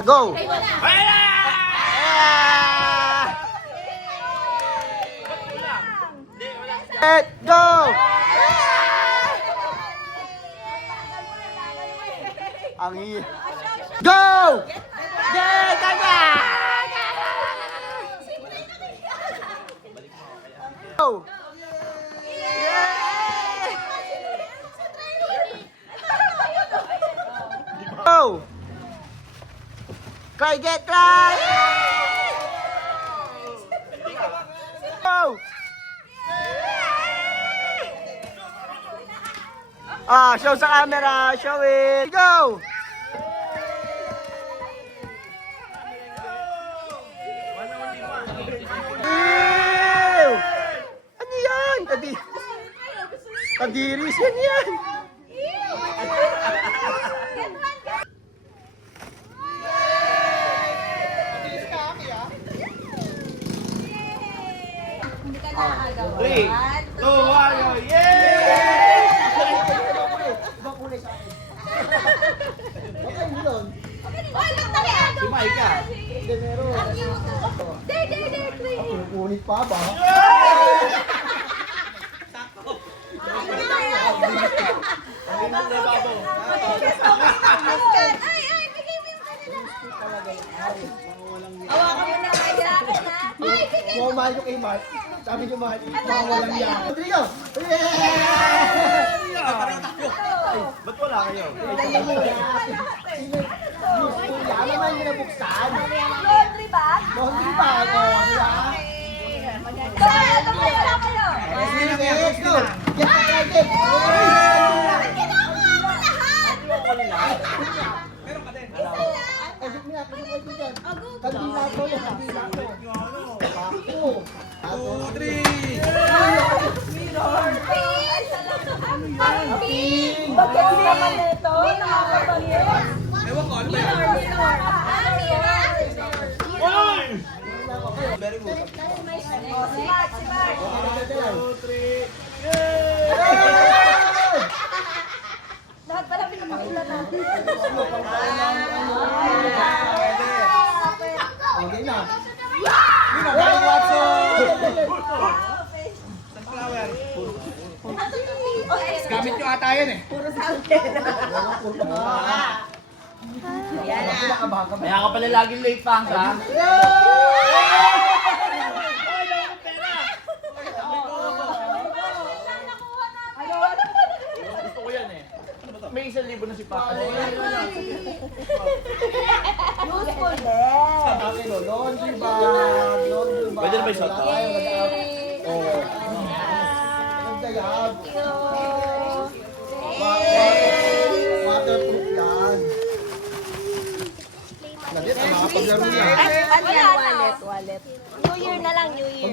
Go! Let go! Ang Go! Yay! Kaya! Go! Yay! Go! Cry, get cry! Go! Show sa camera, show it. Go! Ew! Ano yan? Kadiris yan. Three, two, one, yay! Sumay ka. Punit pa ba? Kung mahal ko kay Mark, sabi niyo mahal, mga walang yan. Rodrigo! Ba't wala kayo? Ano man yung nabuksan? Laundry bag? Laundry bag, o, di ba? Sir, tumula kayo. Sige, let's go! Get the credit! Bakit kinukuha mo lahat? Meron ka din. Edit mo na, kinukuha ko dyan. Kandila ko yan, kandila ko. Ako. 2, 3. Bakit naman ito? Nakakabangit. Ewan ko, ano ba yan? Very good. Si Mark. 2, 3. Lahat pala pinapakila natin. Okay na. Yun na, Mike Watson! Sunflower. Gamit nyo ata yun eh. Kaya ka pala laging late, Pangs, ha? Gusto ko yan eh. May 1,000 na si Papa. Useful din. Akin o, laundry bag, laundry bag. Pwede na ba yung shot? Oo. Nagdayag. Waterproof yan. Lagyan, mga kapaglaro yan. Ano yan? Wallet. New Year na lang, New Year.